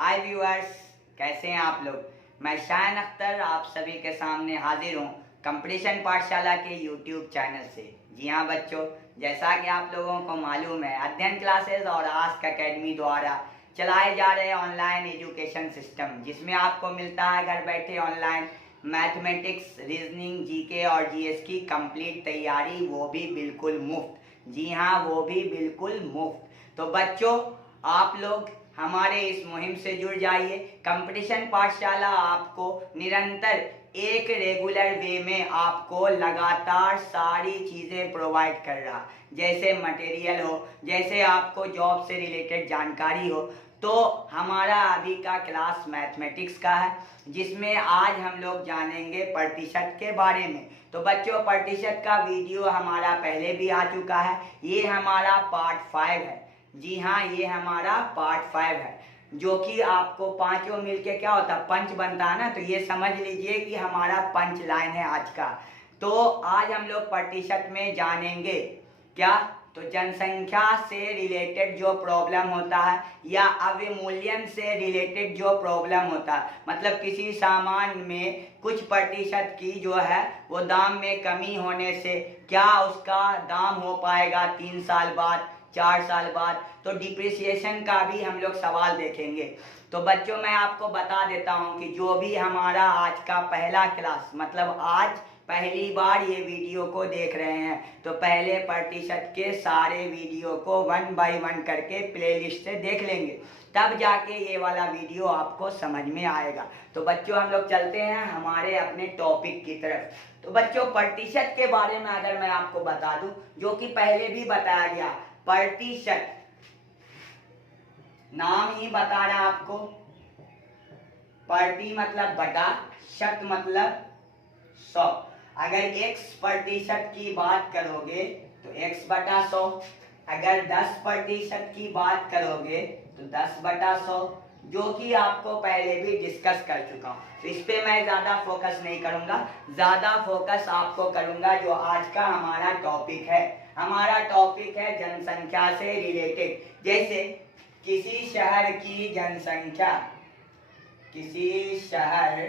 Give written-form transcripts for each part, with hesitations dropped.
हाय viewers, कैसे हैं आप लोग। मैं शायन अख्तर आप सभी के सामने हाजिर हूँ कंपटीशन पाठशाला के यूट्यूब चैनल से। जी हाँ बच्चों, जैसा कि आप लोगों को मालूम है, अध्ययन क्लासेस और आस्क एकेडमी द्वारा चलाए जा रहे ऑनलाइन एजुकेशन सिस्टम, जिसमें आपको मिलता है घर बैठे ऑनलाइन मैथमेटिक्स, रीजनिंग, जीके और जीएस की कंप्लीट तैयारी, वो भी बिल्कुल मुफ्त। जी हाँ, वो भी बिल्कुल मुफ्त। तो बच्चों, आप लोग हमारे इस मुहिम से जुड़ जाइए। कंपटीशन पाठशाला आपको निरंतर एक रेगुलर वे में आपको लगातार सारी चीज़ें प्रोवाइड कर रहा, जैसे मटेरियल हो, जैसे आपको जॉब से रिलेटेड जानकारी हो। तो हमारा अभी का क्लास मैथमेटिक्स का है, जिसमें आज हम लोग जानेंगे प्रतिशत के बारे में। तो बच्चों, प्रतिशत का वीडियो हमारा पहले भी आ चुका है, ये हमारा पार्ट 5 है। जी हाँ, ये हमारा पार्ट 5 है, जो कि आपको पांचों मिलके क्या होता है, पंच बनता है ना। तो ये समझ लीजिए कि हमारा पंच लाइन है आज का। तो आज हम लोग प्रतिशत में जानेंगे क्या, तो जनसंख्या से रिलेटेड जो प्रॉब्लम होता है या अवमूल्यन से रिलेटेड जो प्रॉब्लम होता है, मतलब किसी सामान में कुछ प्रतिशत की जो है वो दाम में कमी होने से क्या उसका दाम हो पाएगा 3 साल बाद, 4 साल बाद। तो डिप्रिसिएशन का भी हम लोग सवाल देखेंगे। तो बच्चों, मैं आपको बता देता हूं कि जो भी हमारा आज का पहला क्लास, मतलब आज पहली बार ये वीडियो को देख रहे हैं, तो पहले प्रतिशत के सारे वीडियो को 1 बाय 1 करके प्लेलिस्ट से देख लेंगे, तब जाके ये वाला वीडियो आपको समझ में आएगा। तो बच्चों, हम लोग चलते हैं हमारे अपने टॉपिक की तरफ। तो बच्चों, प्रतिशत के बारे में अगर मैं आपको बता दूं, जो कि पहले भी बताया गया, प्रतिशत नाम ही बता रहा आपको, प्रति मतलब बटा, शत मतलब 100। अगर x% की बात करोगे तो x बटा 100, अगर 10% की बात करोगे तो 10/100, जो कि आपको पहले भी डिस्कस कर चुका हूं। तो इस पे मैं ज्यादा फोकस नहीं करूंगा, ज्यादा फोकस आपको करूंगा जो आज का हमारा टॉपिक है। हमारा टॉपिक है जनसंख्या से रिलेटेड। जैसे किसी शहर की जनसंख्या, किसी शहर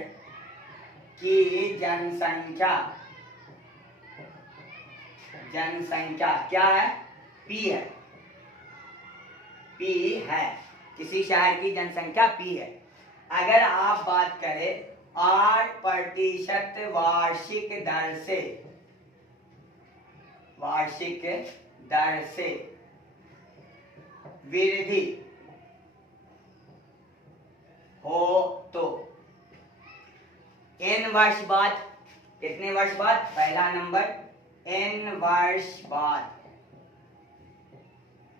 की जनसंख्या, जनसंख्या क्या है, P है, P है। किसी शहर की जनसंख्या P है। अगर आप बात करें 8% वार्षिक दर से, वार्षिक दर से वृद्धि हो तो n वर्ष बाद, कितने वर्ष बाद, पहला नंबर n वर्ष बाद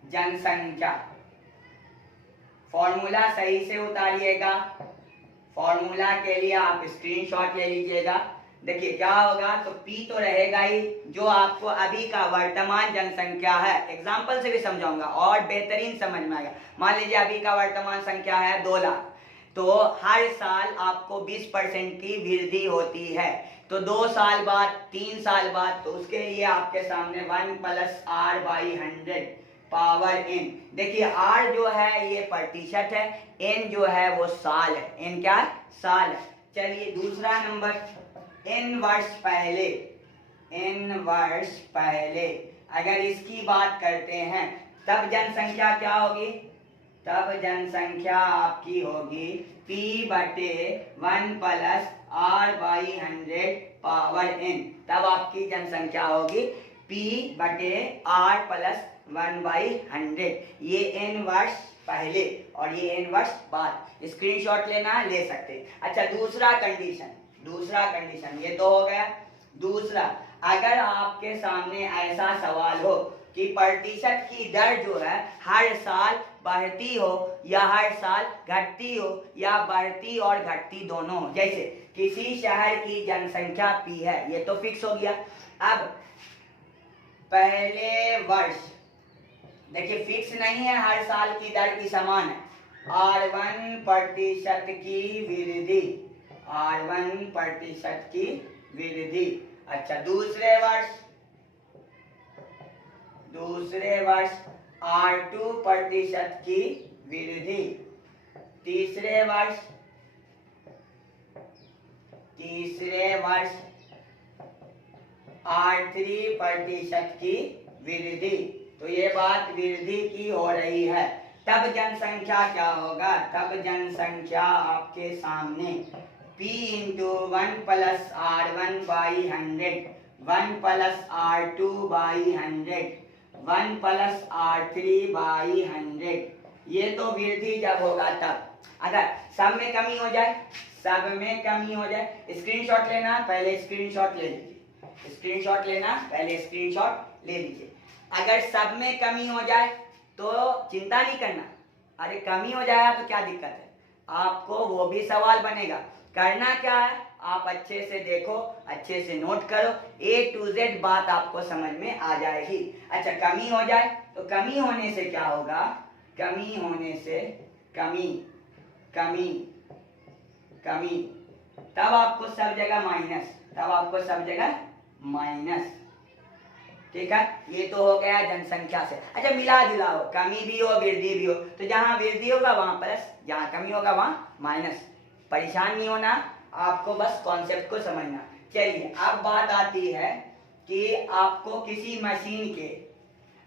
जनसंख्या, फॉर्मूला सही से उतारिएगा, फॉर्मूला के लिए आप स्क्रीनशॉट ले लीजिएगा। देखिए क्या होगा, तो P तो रहेगा ही, जो आपको अभी का वर्तमान जनसंख्या है, एग्जाम्पल से भी समझाऊंगा और बेहतरीन समझ में आएगा। मान लीजिए अभी का वर्तमान संख्या है 2 लाख, तो हर साल आपको 20% की वृद्धि होती है। तो 2 साल बाद, 3 साल बाद, तो उसके लिए आपके सामने 1 + r/100 पावर n। देखिए r जो है ये प्रतिशत है, n जो है वो साल है। n क्या है, साल है। चलिए दूसरा नंबर, n वर्ष पहले, n वर्ष पहले अगर इसकी बात करते हैं, तब जनसंख्या क्या होगी, तब जनसंख्या आपकी होगी P/1 + r/100 पावर n। तब आपकी जनसंख्या होगी P/r + 1/100। ये n वर्ष पहले और ये n वर्ष बाद। स्क्रीनशॉट लेना है, ले सकते हैं। अच्छा, दूसरा कंडीशन, दूसरा कंडीशन ये तो हो गया। दूसरा, अगर आपके सामने ऐसा सवाल हो कि प्रतिशत की दर जो है हर साल बढ़ती हो या हर साल घटती हो या बढ़ती और घटती दोनों हो। जैसे किसी शहर की जनसंख्या P है, ये तो फिक्स हो गया। अब पहले वर्ष, देखिए फिक्स नहीं है, हर साल की दर की समान है, r1% की वृद्धि, r1% की वृद्धि। अच्छा, दूसरे वर्ष, दूसरे वर्ष r2% की वृद्धि, तीसरे वर्ष 8% की वृद्धि। तो ये बात वृद्धि की हो रही है। तब जनसंख्या क्या होगा? तब जनसंख्या आपके सामने P into 1 plus R1 by 100, 1 plus R2 by 100, 1 plus R3 by 100। ये तो वृद्धि जब होगा तब। अगर सब में कमी हो जाए, स्क्रीनशॉट लेना, पहले स्क्रीनशॉट ले लीजिए, स्क्रीनशॉट ले लीजिए। अगर सब में कमी हो जाए तो चिंता नहीं करना। अरे कमी हो जाएगा तो क्या दिक्कत है? आपको वो भी सवाल बनेगा। करना क्या है? आप अच्छे से देखो, अच्छे से नोट करो, A to Z बात आपको समझ में आ जाएगी। अच्छा, कमी हो जाए तो कमी होने से क्या होगा? कमी होने से कमी, तब आपको सब जगह माइनस, ठीक है। ये तो हो गया जनसंख्या से। अच्छा, मिला जुला हो, कमी भी हो वृद्धि भी हो, तो जहां वृद्धि होगा वहां प्लस, जहां कमी होगा वहां माइनस। परेशान नहीं होना, आपको बस कॉन्सेप्ट को समझना। चलिए, अब बात आती है कि आपको किसी मशीन के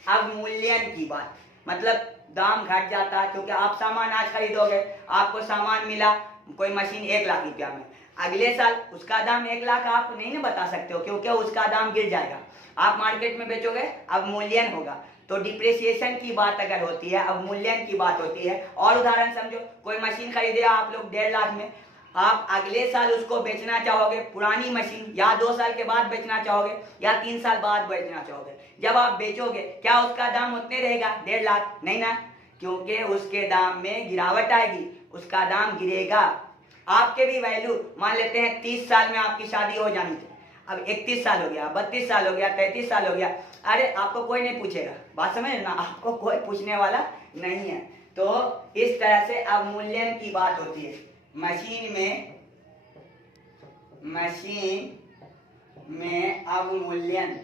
अवमूल्यन की बात, मतलब दाम घट जाता है, क्योंकि आप सामान आज खरीदोगे, आपको सामान मिला कोई मशीन 1 लाख रुपया में, अगले साल उसका दाम 1 लाख आप नहीं ना बता सकते हो, क्योंकि उसका दाम गिर जाएगा। आप मार्केट में बेचोगे, अवमूल्यन होगा। तो डिप्रिसिएशन की बात अगर होती है, अवमूल्यन की बात होती है। और उदाहरण समझो, कोई मशीन खरीदे आप लोग 1.5 लाख में, आप अगले साल उसको बेचना चाहोगे, पुरानी मशीन, या 2 साल के बाद बेचना चाहोगे, या 3 साल बाद बेचना चाहोगे। जब आप बेचोगे, क्या उसका दाम उतने रहेगा 1.5 लाख? नहीं ना, क्योंकि उसके दाम में गिरावट आएगी, उसका दाम गिरेगा। आपके भी वैल्यू, मान लेते हैं 30 साल में आपकी शादी हो जानी थी, अब 31 साल हो गया, 32 साल हो गया, 33 साल हो गया, अरे आपको कोई नहीं पूछेगा। बात समझ ना, आपको कोई पूछने वाला नहीं है। तो इस तरह से अवमूल्यन की बात होती है। मशीन में अवमूल्यन,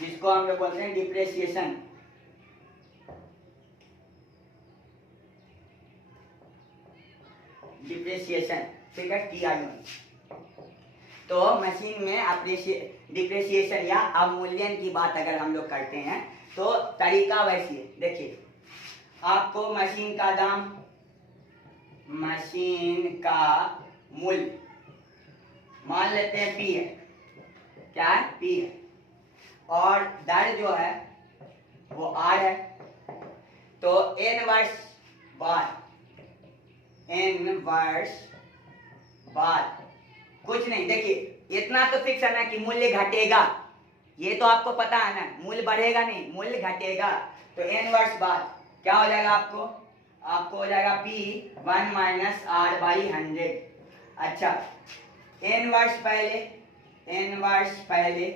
जिसको हम लोग बोलते हैं डिप्रेसिएशन। ठीक है, TION। तो मशीन में डिप्रेसिएशन या अवमूल्यन की बात अगर हम लोग करते हैं तो तरीका वैसी है। देखिए, आपको मशीन का मूल्य मान लेते हैं P है, क्या है? P है, और दर जो है वो R है। तो n वर्ष बाद कुछ नहीं, देखिए इतना तो फिक्स है ना कि मूल्य घटेगा, ये तो आपको पता है ना, मूल्य बढ़ेगा नहीं, मूल्य घटेगा। तो n वर्ष बाद क्या हो जाएगा? आपको हो जाएगा P 1 माइनस R बाई 100। अच्छा, n वर्ष पहले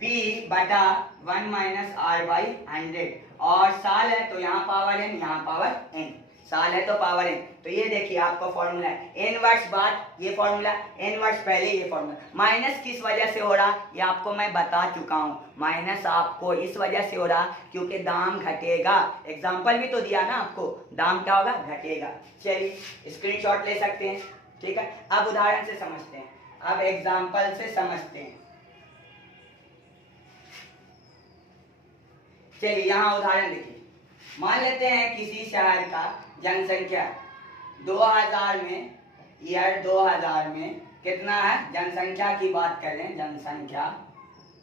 P बटा 1 माइनस R बाई 100, और साल है तो यहाँ पावर n, यहाँ पावर n, साल है तो पावर n। तो ये देखिए आपको फॉर्मूला है, n वर्ष बाद ये फॉर्मूला, n वर्ष पहले ये फॉर्मूला। माइनस किस वजह से हो रहा ये आपको मैं बता चुका हूँ। माइनस आपको इस वजह से हो रहा क्योंकि दाम घटेगा। एग्जाम्पल भी तो दिया ना आपको, दाम क्या होगा? घटेगा। चलिए स्क्रीनशॉट ले सकते हैं, ठीक है। अब उदाहरण से समझते हैं, अब एग्जाम्पल से समझते हैं। चलिए यहाँ उदाहरण देखिए, मान लेते हैं किसी शहर का जनसंख्या 2000 में, ईयर 2000 में कितना है? जनसंख्या की बात करें, जनसंख्या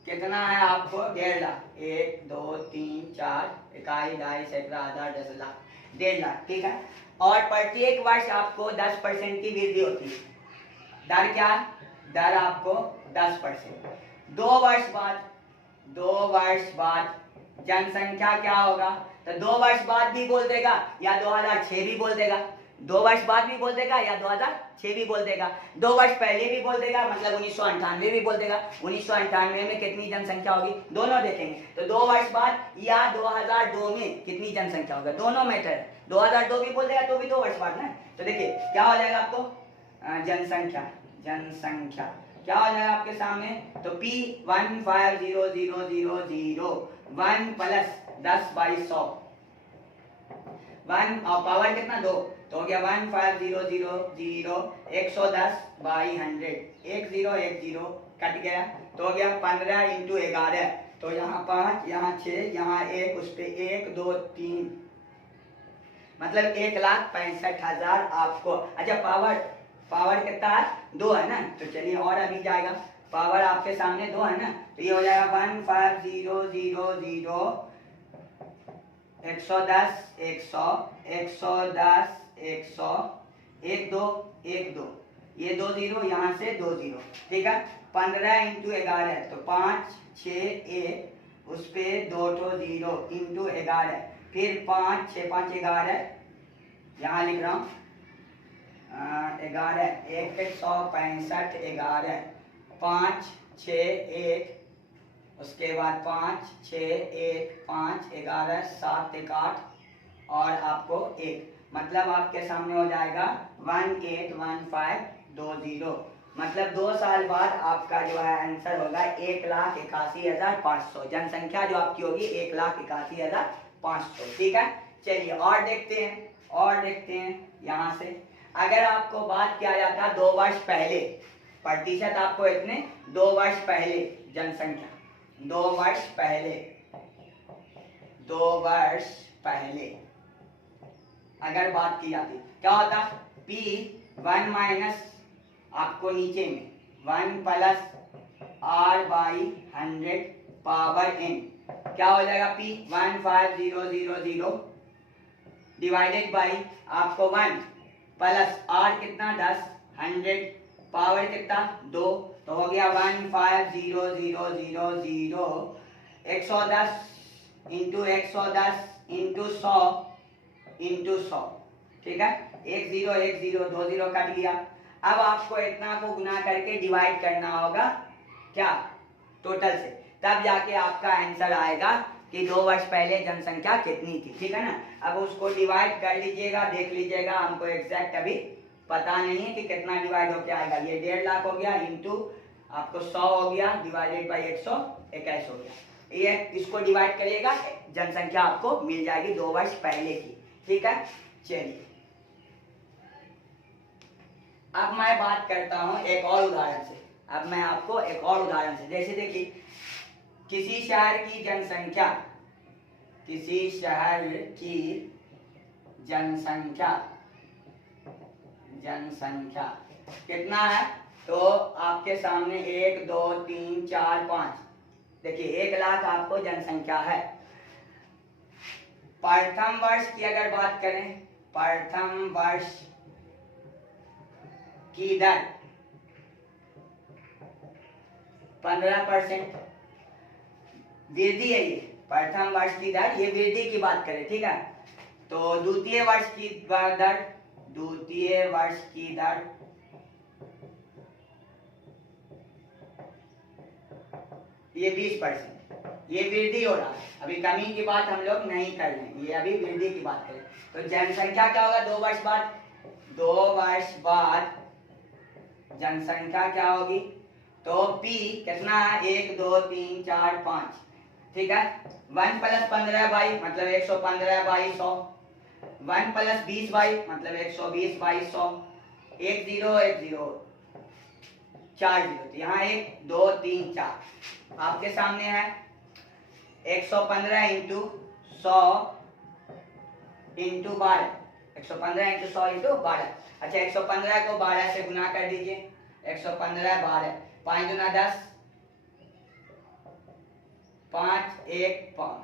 कितना है आपको? 1.5 लाख। 1 2 3 4 इकाई, ढाई, सैकड़ा, आधा, 10 लाख, 1.5 लाख, ठीक है। और प्रत्येक वर्ष आपको 10% की वृद्धि होती है। दर क्या? दर आपको 10%। 2 वर्ष बाद जनसंख्या क्या होगा? तो 2 वर्ष बाद भी बोल देगा या 2006 भी बोल देगा, 2 वर्ष बाद भी बोल देगा या 2006 भी बोल देगा, 2 वर्ष पहले भी बोल देगा, मतलब 1998 भी बोल देगा। 1998 में कितनी जनसंख्या होगी? दोनों देखेंगे। तो 2 वर्ष बाद या 2002 में कितनी जनसंख्या होगा, दोनों मैटर। 2002 भी बोल देगा तो भी 2 वर्ष बाद ना। तो देखिए क्या हो जाएगा आपको? जनसंख्या क्या हो जाएगा आपके सामने? तो P 150000 1 प्लस 10/100 वन और पावर कितना 2, तो हो गया 1500 110/100 1010 कट गया, तो हो गया 15 × 11, तो यहाँ 5 यहाँ 6 यहाँ 1 उस पे 1 2 3 मतलब 1,65,000 आपको। अच्छा पावर कितना है 2 है ना, तो चलिए और अभी जाएगा, पावर आपके सामने 2 है ना, तो ये हो जाएगा 1500 110 100 110 100 1 2 1 2 ये 2 0 यहाँ से 2 0, ठीक है। 15 × 11 तो 5 6 1 उस पे 2 0 × 11, फिर 5 6 5 11 यहाँ लिख रहा हूँ 11 1 165 11 5 6 1 उसके बाद 5 6 1 5 11 7 1 8 और आपको 1, मतलब आपके सामने हो जाएगा 181520, मतलब 2 साल बाद आपका जो है आंसर होगा 1,81,500। जनसंख्या जो आपकी होगी 1,81,500, ठीक है। चलिए और देखते हैं यहाँ से, अगर आपको बात किया जाता 2 वर्ष पहले, प्रतिशत आपको इतने 2 वर्ष पहले जनसंख्या 2 वर्ष पहले अगर बात की जाती क्या होता, P1 माइनस आपको नीचे में 1 + R/100 पावर n क्या हो जाएगा, P 15000 डिवाइडेड बाई आपको 1 प्लस R कितना 10 100 पावर कितना 2, तो हो गया 15000 110 × 110 × 100 ठीक है, 1 0 1 0 2 0 कट गया। अब आपको इतना को गुना करके डिवाइड करना होगा क्या टोटल से, तब जाके आपका आंसर आएगा कि 2 वर्ष पहले जनसंख्या कितनी थी, ठीक है ना। अब उसको डिवाइड कर लीजिएगा, देख लीजिएगा, हमको एग्जैक्ट अभी पता नहीं है कि कितना डिवाइड होके आएगा। ये 1.5 लाख हो गया इंटू आपको 100 हो गया डिवाइडेड बाई 121 हो गया। ये इसको डिवाइड करिएगा, जनसंख्या आपको मिल जाएगी 2 वर्ष पहले की, ठीक है। चलिए अब मैं बात करता हूं एक और उदाहरण से। अब मैं आपको एक और उदाहरण से, जैसे देखिए किसी शहर की जनसंख्या कितना है, तो आपके सामने 1 2 3 4 5, देखिए 1 लाख आपको जनसंख्या है। प्रथम वर्ष की अगर बात करें, प्रथम वर्ष की दर 15% वृद्धि है। ये प्रथम वर्ष की दर, ये वृद्धि की बात करें, ठीक है। तो द्वितीय वर्ष की दर ये 20%, ये वृद्धि हो रहा है। अभी कमी की बात हम लोग नहीं कर रहे हैं, ये अभी वृद्धि की बात करें। तो जनसंख्या क्या होगा 2 वर्ष बाद, 2 वर्ष बाद जनसंख्या क्या होगी, तो P कितना है 1 2 3 4 5, ठीक है। 1 + 15/, मतलब 115/100, 1 + 20/, मतलब 120/100, 1 0 1 0 4 0, तो यहाँ 1 2 3 4 आपके सामने है 115 × 100 × 12, 115 × 100 × 12। अच्छा 115 को 12 से गुना कर दीजिए, 115 12 5 × 10 5 1 5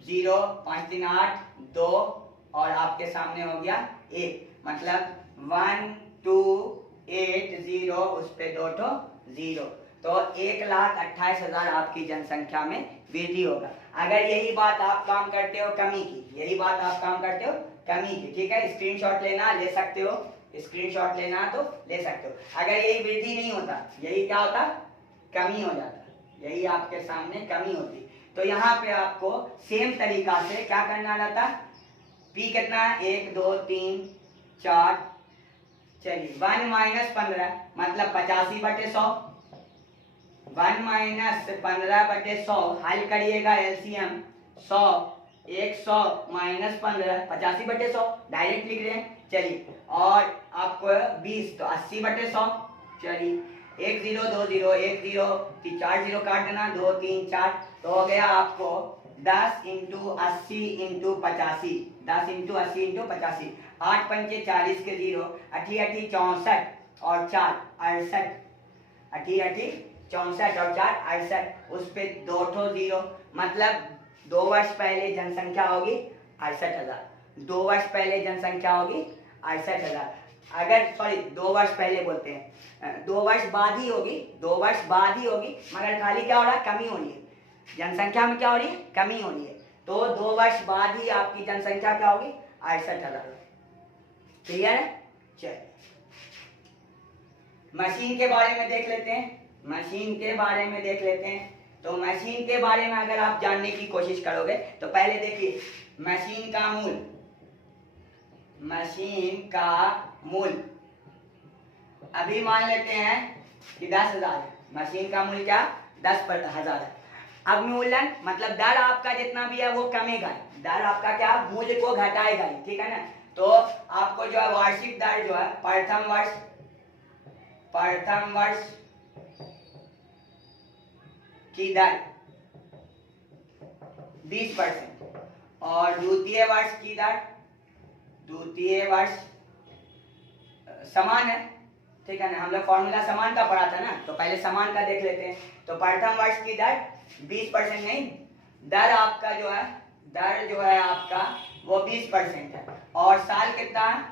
0 5 3 8 2 और आपके सामने हो गया 1, मतलब 1280 उस पे 2 0, तो 1,28,000 आपकी जनसंख्या में वृद्धि होगा। अगर यही बात आप काम करते हो कमी की, ठीक है। स्क्रीनशॉट लेना ले सकते हो, स्क्रीनशॉट लेना तो ले सकते हो। अगर यही वृद्धि नहीं होता, यही क्या होता कमी हो जाता, यही आपके सामने कमी होती। तो यहाँ पे आपको सेम तरीका से क्या करना रहता, P कितना है 1 2 3 4, चलिए 1 - 15 मतलब 85/100, 1 - 15/100 हल करिएगा एलसीएम 100, 100 माइनस 15, 85/100 डायरेक्ट लिख रहे हैं। चलिए, और आपको 20 तो 80/100। चलिए, 1 0 2 0 1 0 4 0 काट देना, 2 3 4, तो हो गया आपको 10 इंटू 80 इंटू 85, 10 इंटू 80 इंटू 85, 8 पंचे 40 के 0, 8 8 64 और 4 68, 8 8 64 और 4 68, उस पे 2 ठो 0, मतलब 2 वर्ष पहले जनसंख्या होगी 68,000। 2 वर्ष पहले जनसंख्या होगी 68,000। अगर सॉरी 2 वर्ष पहले बोलते हैं, 2 वर्ष बाद ही होगी, 2 वर्ष बाद ही होगी, मगर खाली क्या हो रहा है, कमी हो रही है जनसंख्या में, क्या हो रही है, कमी हो रही है। तो 2 वर्ष बाद ही आपकी जनसंख्या क्या होगी, 68,000। क्लियर है? चलिए, मशीन के बारे में देख लेते हैं। मशीन के बारे में देख लेते हैं। तो मशीन के बारे में अगर आप जानने की कोशिश करोगे तो पहले देखिए, मशीन का मूल, मशीन का मूल अभी मान लेते हैं कि 10,000 है। मशीन का मूल क्या, 10,000 है। अब मूलन मतलब दर आपका जितना भी है वो कमेगा, दर आपका क्या, मूल्य को घटाएगा ही, ठीक है ना। तो आपको जो है वार्षिक दर जो है प्रथम वर्ष की दर 20% और द्वितीय वर्ष की दर, द्वितीय वर्ष समान है, ठीक है ना। हम लोग फॉर्मूला समान का पढ़ा था ना, तो पहले समान का देख लेते हैं। तो प्रथम वर्ष की दर 20% नहीं, दर आपका जो है, दर जो है आपका वो 20% है। और साल कितना है,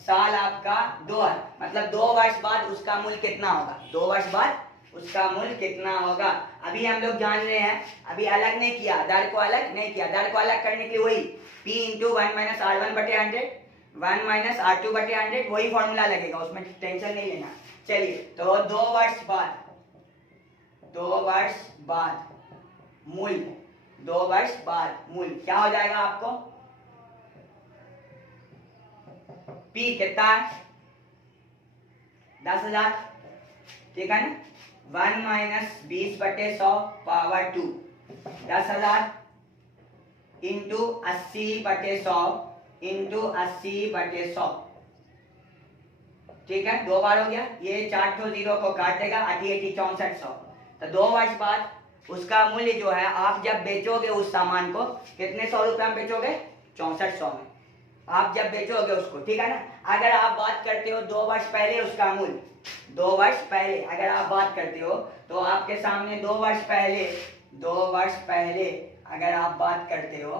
साल आपका 2 है, मतलब 2 वर्ष बाद उसका मूल्य कितना होगा, 2 वर्ष बाद उसका मूल्य कितना होगा। अभी हम लोग जान रहे हैं, अभी अलग नहीं किया, दर को अलग नहीं किया। दर को अलग करने के लिए वही P into 1 minus R1/100, 1 minus R2/100, वही फॉर्मूला लगेगा, उसमें टेंशन नहीं लेना। चलिए, तो 2 वर्ष बाद, 2 वर्ष बाद मूल्य, 2 वर्ष बाद मूल्य क्या हो जाएगा आपको, P कितना है, 10,000, ठीक है ना। 1 माइनस 20/100 पावर 2, 10,000 इंटू 80/100 इंटू 80/100, ठीक है, 2 बार हो गया। ये 4 ठो 0 को काट देगा, 8 8 6400। तो 2 वर्ष बाद उसका मूल्य जो है, आप जब बेचोगे उस सामान को कितने 100 रुपये में बेचोगे, 6400 में आप जब बेचोगे उसको, ठीक है ना। अगर आप बात करते हो 2 वर्ष पहले उसका मूल्य, 2 वर्ष पहले अगर आप बात करते हो तो आपके सामने 2 वर्ष पहले, 2 वर्ष पहले अगर आप बात करते हो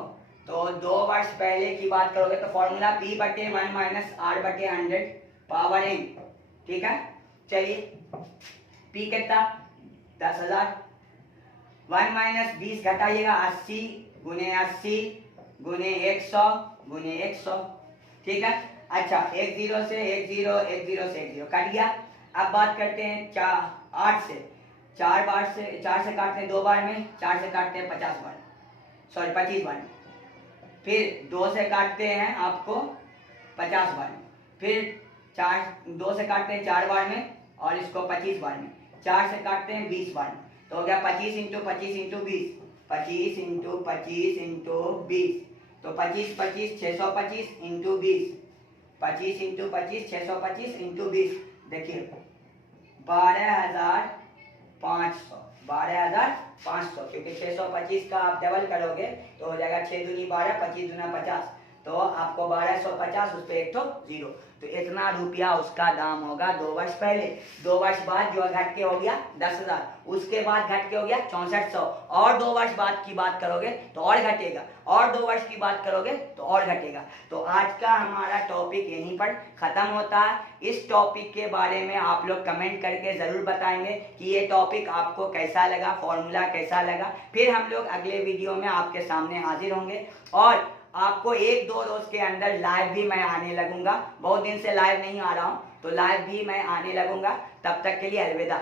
तो 2 वर्ष पहले की बात करोगे तो formula P/1 minus R/100 power n, ठीक है। चलिए, P कितना, 10,000, 1 माइनस 20 घटाइएगा, 80 गुने 80 गुने 100 गुने 100, ठीक है। अच्छा, 1 0 से 1 0, 1 0 से 1 0 कट गया। अब बात करते हैं 8 से 4 बार से, 4 से काटते हैं 2 बार में, 4 से काटते हैं 50 बार, सॉरी 25 बार में। फिर 2 से काटते हैं आपको 50 बार में, फिर 2 से काटते हैं 4 बार में और इसको 25 बार में, 4 से काटते हैं 20 बार में। तो हो गया 25 इंटू 25 इंटू 20, 25 इंटू 25 इंटू 20, तो 25 25 625 इंटू 20, 25 इंटू 25 625 इंटू 20, देखिए 12,500, 12,500, क्योंकि 625 का आप डबल करोगे तो हो जाएगा 6 दूनी 12, 25 दूना 50, तो आपको 1250, उस पर 1 तो 0, तो इतना रुपया उसका दाम होगा 2 वर्ष पहले। 2 वर्ष बाद जो घट के हो गया 10,000, उसके बाद घट के हो गया 6400, और 2 वर्ष बाद की बात करोगे तो और घटेगा, और 2 वर्ष की बात करोगे तो और घटेगा। तो आज का हमारा टॉपिक यहीं पर खत्म होता है। इस टॉपिक के बारे में आप लोग कमेंट करके जरूर बताएंगे कि ये टॉपिक आपको कैसा लगा, फॉर्मूला कैसा लगा। फिर हम लोग अगले वीडियो में आपके सामने हाजिर होंगे, और आपको 1-2 रोज के अंदर लाइव भी मैं आने लगूंगा। बहुत दिन से लाइव नहीं आ रहा हूं, तो लाइव भी मैं आने लगूंगा। तब तक के लिए अलविदा।